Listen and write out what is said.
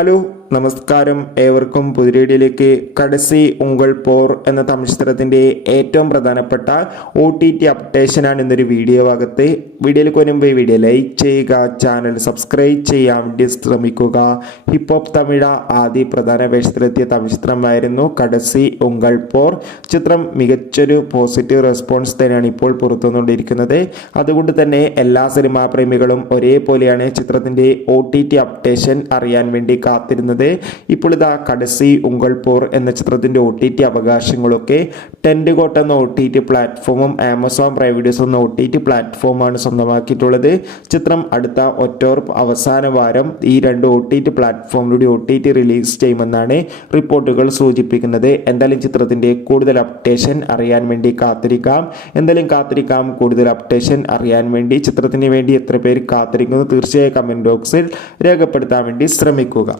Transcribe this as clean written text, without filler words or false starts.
Hello നമസ്കാരം, ഏവർക്കും പുതിയ കടസി ഉങ്കൾ പോർ എന്ന തമിഴ് ചിത്രത്തിൻ്റെ ഏറ്റവും പ്രധാനപ്പെട്ട OTT അപ്ഡേഷനാണ് ഇന്നൊരു വീഡിയോ ഭാഗത്ത്. വീഡിയോയിലേക്ക് വരുമ്പോൾ ഈ വീഡിയോ ലൈക്ക് ചെയ്യുക, ചാനൽ സബ്സ്ക്രൈബ് ചെയ്യാൻ വേണ്ടി ശ്രമിക്കുക. ഹിപ്പ് ഹോപ്പ് തമിഴ് ആദ്യ പ്രധാന വേഷത്തിലെത്തിയ തമിഴ് ചിത്രമായിരുന്നു കടസി ഉങ്കൾ പോർ. ചിത്രം മികച്ചൊരു പോസിറ്റീവ് റെസ്പോൺസ് തന്നെയാണ് ഇപ്പോൾ പുറത്തുവന്നുകൊണ്ടിരിക്കുന്നത്. അതുകൊണ്ട് തന്നെ എല്ലാ സിനിമാ പ്രേമികളും ഒരേപോലെയാണ് ചിത്രത്തിൻ്റെ OTT അപ്ഡേഷൻ അറിയാൻ വേണ്ടി കാത്തിരുന്നത്. ഇപ്പോൾ ഇതാ കടസി ഉങ്കൾ പോർ എന്ന ചിത്രത്തിന്റെ OTT അവകാശങ്ങളൊക്കെ ടെൻഡ്കോട്ട് എന്ന OTT പ്ലാറ്റ്ഫോമും ആമസോൺ പ്രൈം വീഡിയോസ് എന്ന OTT പ്ലാറ്റ്ഫോമാണ് സ്വന്തമാക്കിയിട്ടുള്ളത്. ചിത്രം അടുത്ത ഒക്ടോബർ അവസാന വാരം ഈ രണ്ട് OTT പ്ലാറ്റ്ഫോമിലൂടെ OTT റിലീസ് ചെയ്യുമെന്നാണ് റിപ്പോർട്ടുകൾ സൂചിപ്പിക്കുന്നത്. എന്തായാലും ചിത്രത്തിന്റെ കൂടുതൽ അപ്ഡേഷൻ അറിയാൻ വേണ്ടി കാത്തിരിക്കാം. കൂടുതൽ അപ്ഡേഷൻ അറിയാൻ വേണ്ടി ചിത്രത്തിന് വേണ്ടി എത്ര പേര് കാത്തിരിക്കുന്നു തീർച്ചയായും കമന്റ് ബോക്സിൽ രേഖപ്പെടുത്താൻ വേണ്ടി ശ്രമിക്കുക.